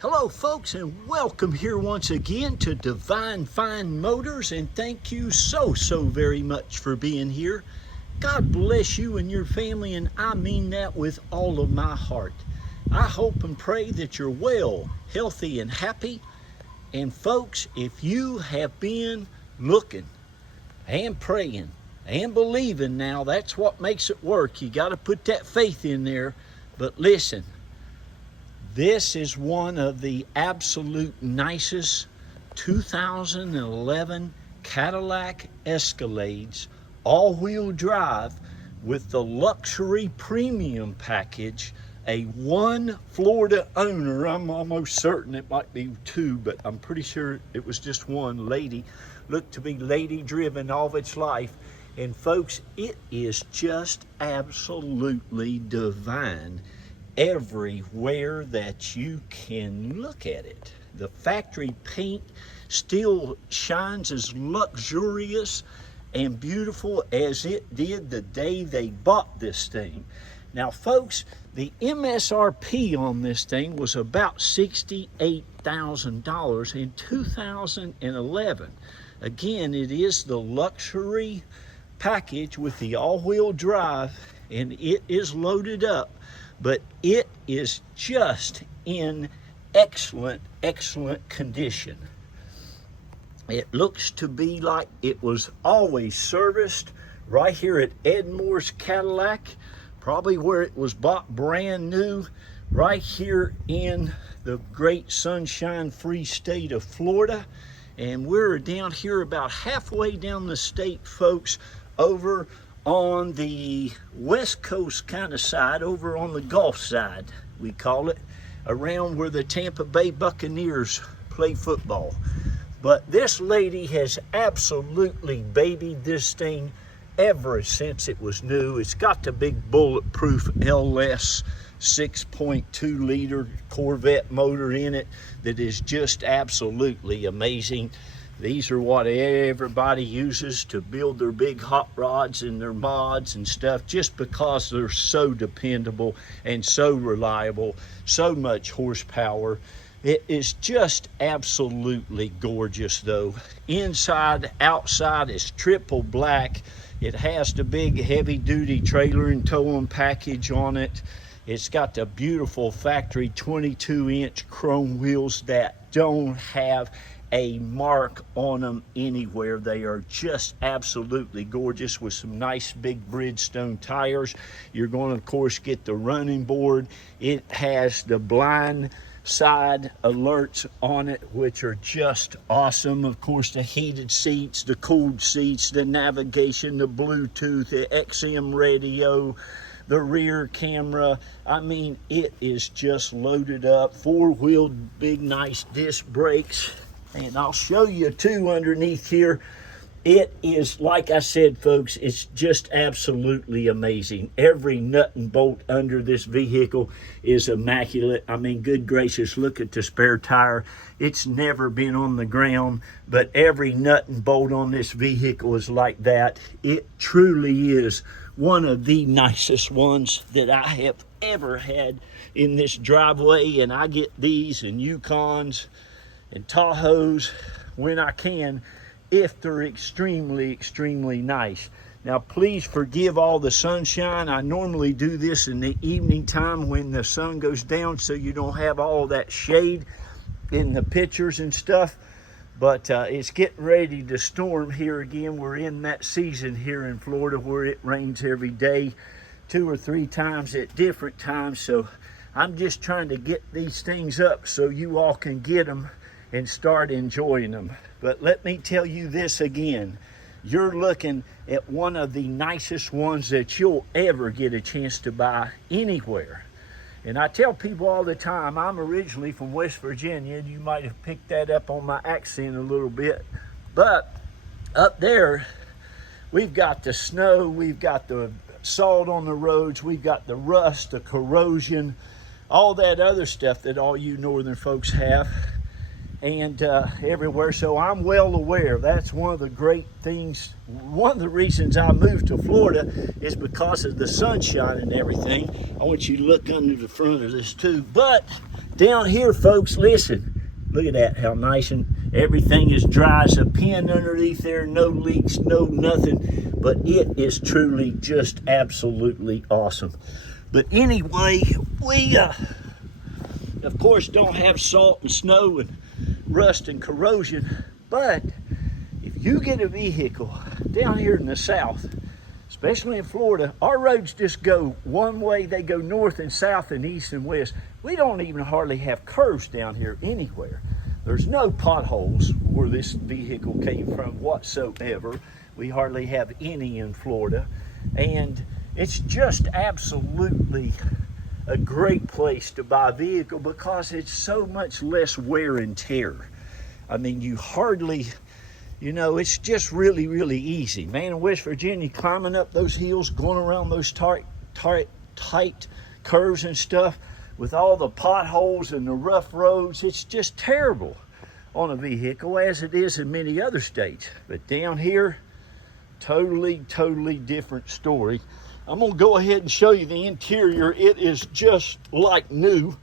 Hello folks, and welcome here once again to Divine Fine Motors, and thank you so very much for being here. God bless you and your family, and I mean that with all of my heart. I hope and pray that you're well, healthy, and happy. And folks, if you have been looking and praying and believing now, that's what makes it work. You got to put that faith in there. But listen, this is one of the absolute nicest 2011 Cadillac Escalades, all-wheel drive with the luxury premium package. A one Florida owner, I'm almost certain it might be two, but I'm pretty sure it was just one lady, looked to be lady driven all of its life. And folks, it is just absolutely divine everywhere that you can look at it. The factory paint still shines as luxurious and beautiful as it did the day they bought this thing. Now folks, the MSRP on this thing was about $68,000 in 2011. Again, it is the luxury package with the all-wheel drive, and it is loaded up, but it is just in excellent condition. It looks to be like it was always serviced right here at Edmore's Cadillac, probably where it was bought brand new, right here in the great sunshine-free state of Florida. And we're down here about halfway down the state, folks, over on the west coast kind of side, over on the Gulf side, we call it, around where the Tampa Bay Buccaneers play football. But this lady has absolutely babied this thing ever since it was new. It's got the big bulletproof LS 6.2 liter Corvette motor in it that is just absolutely amazing. These are what everybody uses to build their big hot rods and their mods and stuff, just because they're so dependable and so reliable, so much horsepower. It is just absolutely gorgeous though. Inside, outside is triple black. It has the big heavy duty trailer and towing package on it. It's got the beautiful factory 22-inch chrome wheels that don't have a mark on them anywhere. They are just absolutely gorgeous with some nice big Bridgestone tires. You're going to, of course, get the running board. It has the blind side alerts on it, which are just awesome. Of course, the heated seats, the cooled seats, the navigation, the Bluetooth, the XM radio, the rear camera. I mean, it is just loaded up. Four-wheel, big, nice disc brakes. And I'll show you too underneath here. It is, like I said, folks, it's just absolutely amazing. Every nut and bolt under this vehicle is immaculate. I mean, good gracious, look at the spare tire. It's never been on the ground, but every nut and bolt on this vehicle is like that. It truly is one of the nicest ones that I have ever had in this driveway. And I get these and Yukons and Tahoes when I can, if they're extremely nice. Now please forgive all the sunshine. I normally do this in the evening time when the sun goes down, so you don't have all that shade in the pictures and stuff. But it's getting ready to storm here again. We're in that season here in Florida where it rains every day, 2 or 3 times at different times. So I'm just trying to get these things up so you all can get them and start enjoying them. But let me tell you this again, you're looking at one of the nicest ones that you'll ever get a chance to buy anywhere. And I tell people all the time, I'm originally from West Virginia, and you might have picked that up on my accent a little bit, but up there we've got the snow, we've got the salt on the roads, we've got the rust, the corrosion, all that other stuff that all you northern folks have. and everywhere. So I'm well aware. That's one of the great things. One of the reasons I moved to Florida is because of the sunshine and everything. I want you to look under the front of this too. But down here, folks, listen, look at that, how nice, and everything is dry as a pin underneath there. No leaks, no nothing. But it is truly just absolutely awesome. But anyway, we of course don't have salt and snow and rust and corrosion, but if you get a vehicle down here in the south, especially in Florida, our roads just go one way. They go north and south and east and west. We don't even hardly have curves down here anywhere. There's no potholes where this vehicle came from whatsoever. We hardly have any in Florida, and it's just absolutely a great place to buy a vehicle because it's so much less wear and tear. I mean, you hardly, you know, it's just really, really easy. Man, in West Virginia, climbing up those hills, going around those tight curves and stuff with all the potholes and the rough roads, it's just terrible on a vehicle, as it is in many other states. But down here, totally different story. I'm gonna go ahead and show you the interior. It is just like new.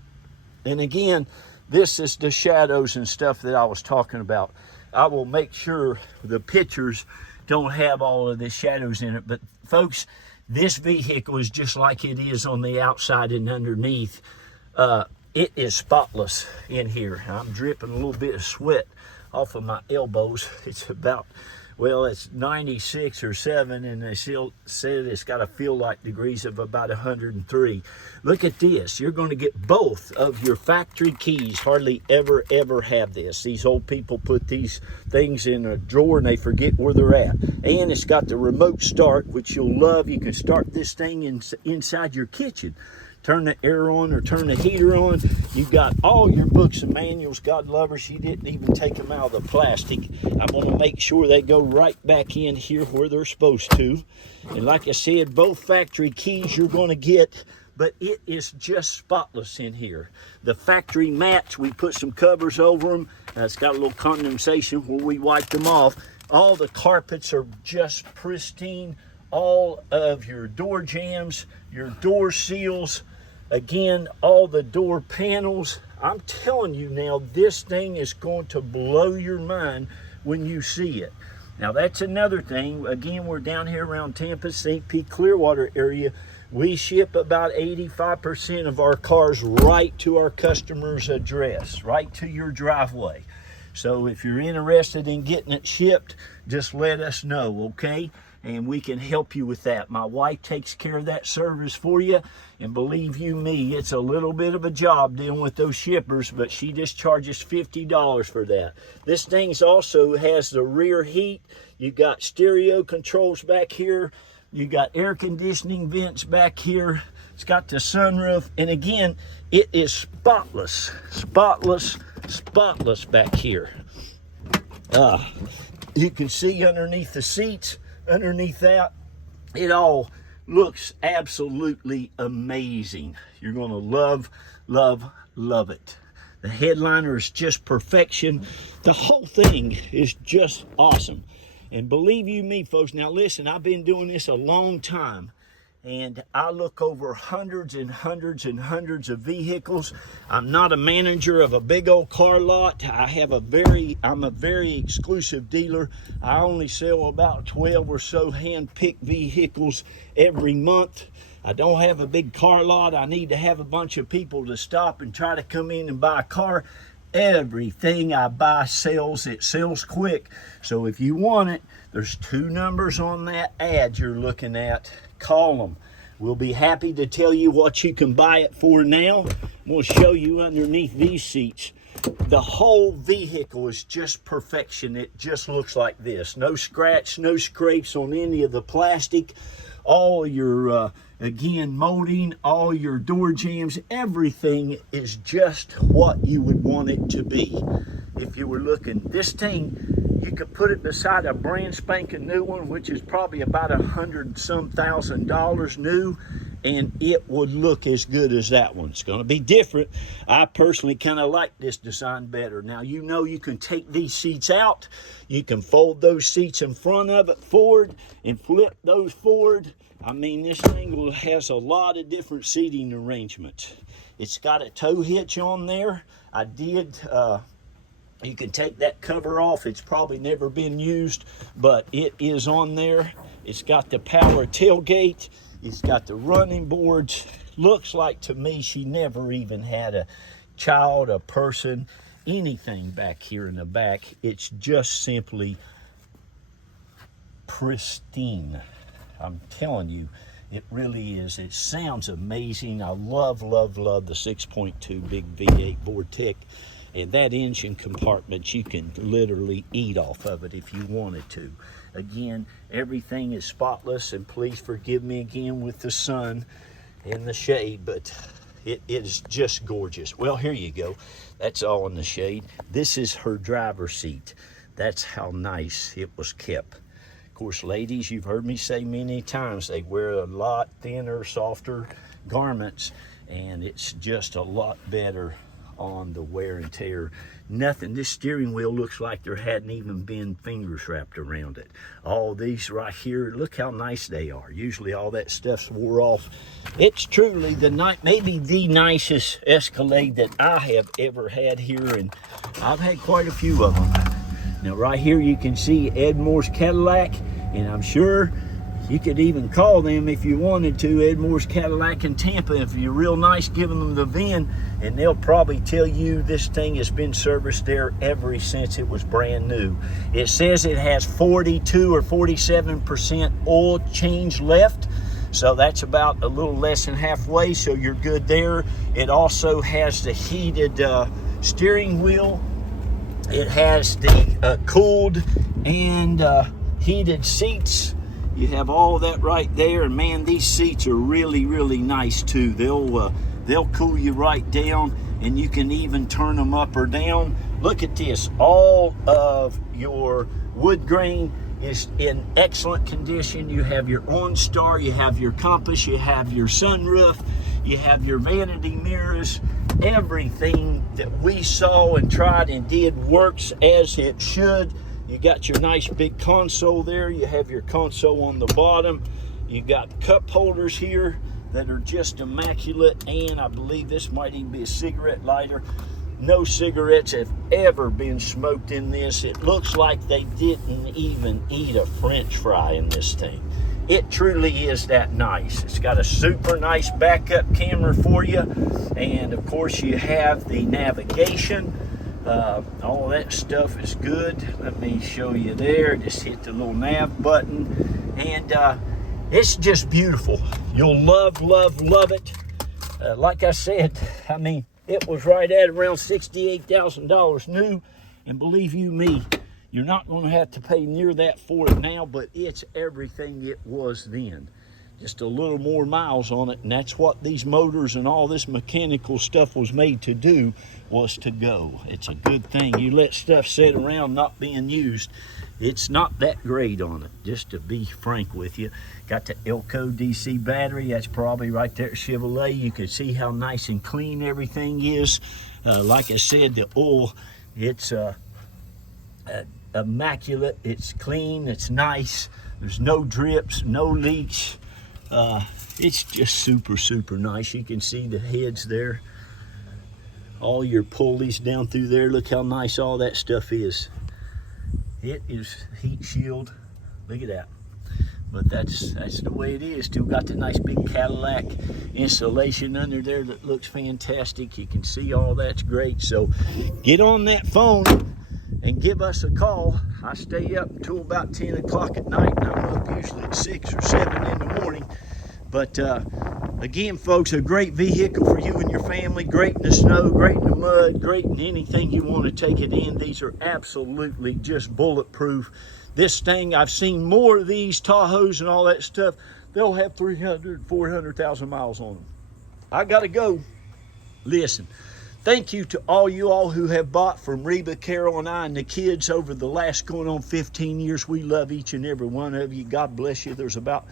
And again, this is the shadows and stuff that I was talking about. I will make sure the pictures don't have all of the shadows in it. But folks, this vehicle is just like it is on the outside and underneath. It is spotless in here. I'm dripping a little bit of sweat off of my elbows. It's about, well, it's 96 or 7, and they still said it's got a feel like degrees of about 103. Look at this. You're going to get both of your factory keys. Hardly ever have this. These old people put these things in a drawer and they forget where they're at. And it's got the remote start, which you'll love. You can start this thing inside your kitchen. Turn the air on or turn the heater on. You've got all your books and manuals. God love her, she didn't even take them out of the plastic. I'm going to make sure they go right back in here where they're supposed to. And like I said, both factory keys you're going to get, but it is just spotless in here. The factory mats, we put some covers over them. It's got a little condensation where we wipe them off. All the carpets are just pristine. All of your door jambs, your door seals, again, all the door panels. I'm telling you now, this thing is going to blow your mind when you see it. Now, that's another thing. Again, we're down here around Tampa, St. Pete, Clearwater area. We ship about 85% of our cars right to our customer's address, right to your driveway. So if you're interested in getting it shipped, just let us know, okay? And we can help you with that. My wife takes care of that service for you, and believe you me, it's a little bit of a job dealing with those shippers, but she just charges $50 for that. This thing also has the rear heat. You got stereo controls back here. You got air conditioning vents back here. It's got the sunroof, and again, it is spotless back here. You can see underneath the seats. Underneath that, it all looks absolutely amazing. You're going to love it. The headliner is just perfection. The whole thing is just awesome. And believe you me, folks, now listen, I've been doing this a long time, and I look over hundreds and hundreds of vehicles. I'm not a manager of a big old car lot. I'm a very exclusive dealer. I only sell about 12 or so hand-picked vehicles every month. I don't have a big car lot. I need to have a bunch of people to stop and try to come in and buy a car. Everything I buy sells. It sells quick. So if you want it, there's 2 numbers on that ad you're looking at. Call them. We'll be happy to tell you what you can buy it for now. We'll show you underneath these seats. The whole vehicle is just perfection. It just looks like this. No scratch, no scrapes on any of the plastic. All your, again, molding, all your door jambs, everything is just what you would want it to be. If you were looking, this thing, you could put it beside a brand spanking new one, which is probably about $100-some thousand new, and it would look as good as that one. It's going to be different. I personally kind of like this design better. Now, you know, you can take these seats out. You can fold those seats in front of it forward and flip those forward. I mean, this thing has a lot of different seating arrangements. It's got a tow hitch on there. I did, you can take that cover off. It's probably never been used, but it is on there. It's got the power tailgate. It's got the running boards. Looks like to me she never even had a child, a person, anything back here in the back. It's just simply pristine. I'm telling you, it really is. It sounds amazing. I love, love, love the 6.2 big V8 Vortec. And that engine compartment, you can literally eat off of it if you wanted to. Again, everything is spotless, and please forgive me again with the sun and the shade, but it is just gorgeous. Well, here you go. That's all in the shade. This is her driver's seat. That's how nice it was kept. Of course, ladies, you've heard me say many times, they wear a lot thinner, softer garments, and it's just a lot better on the wear and tear. Nothing. This steering wheel looks like there hadn't even been fingers wrapped around it. All these right here, look how nice they are. Usually all that stuff's wore off. It's truly maybe the nicest Escalade that I have ever had here, and I've had quite a few of them. Now right here you can see Ed Moore's Cadillac, and I'm sure you could even call them if you wanted to, Ed Moore's Cadillac in Tampa, if you're real nice giving them the VIN, and they'll probably tell you this thing has been serviced there ever since it was brand new. It says it has 42 or 47% oil change left, so that's about a little less than halfway, so you're good there. It also has the heated steering wheel. It has the cooled and heated seats. You have all that right there, and man, these seats are really, really nice too. They'll cool you right down, and you can even turn them up or down. Look at this. All of your wood grain is in excellent condition. You have your OnStar, you have your compass, you have your sunroof, you have your vanity mirrors. Everything that we saw and tried and did works as it should. You got your nice big console there. You have your console on the bottom. You got cup holders here that are just immaculate, and I believe this might even be a cigarette lighter. No cigarettes have ever been smoked in this. It looks like they didn't even eat a French fry in this thing. It truly is that nice. It's got a super nice backup camera for you, and of course you have the navigation. All that stuff is good. Let me show you there. Just hit the little nav button, and it's just beautiful. You'll love, love, love it. Like I said, I mean, it was right at around $68,000 new, and believe you me, you're not going to have to pay near that for it now, but it's everything it was then. Just a little more miles on it, and that's what these motors and all this mechanical stuff was made to do, was to go. It's a good thing. You let stuff sit around not being used, it's not that great on it, just to be frank with you. Got the Elco DC battery. That's probably right there at Chevrolet. You can see how nice and clean everything is. Like I said, the oil, it's immaculate. It's clean. It's nice. There's no drips, no leaks. It's just super, super nice. You can see the heads there. All your pulleys down through there. Look how nice all that stuff is. It is heat shield. Look at that. But that's the way it is. Still got the nice big Cadillac installation under there that looks fantastic. You can see all that's great. So get on that phone and give us a call. I stay up until about 10 o'clock at night, and I'm up usually at 6 or 7 in the morning. But again, folks, a great vehicle for you and your family. Great in the snow, great in the mud, great in anything you want to take it in. These are absolutely just bulletproof. This thing, I've seen more of these Tahoes and all that stuff. They'll have 300, 400,000 miles on them. I got to go. Listen, thank you to all you all who have bought from Reba, Carol, and I, and the kids over the last going on 15 years. We love each and every one of you. God bless you. There's about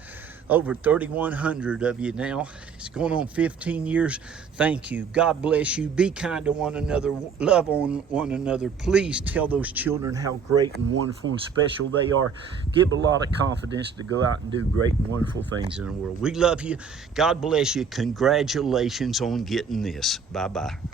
over 3,100 of you now. It's going on 15 years. Thank you. God bless you. Be kind to one another. Love on one another. Please tell those children how great and wonderful and special they are. Give a lot of confidence to go out and do great and wonderful things in the world. We love you. God bless you. Congratulations on getting this. Bye-bye.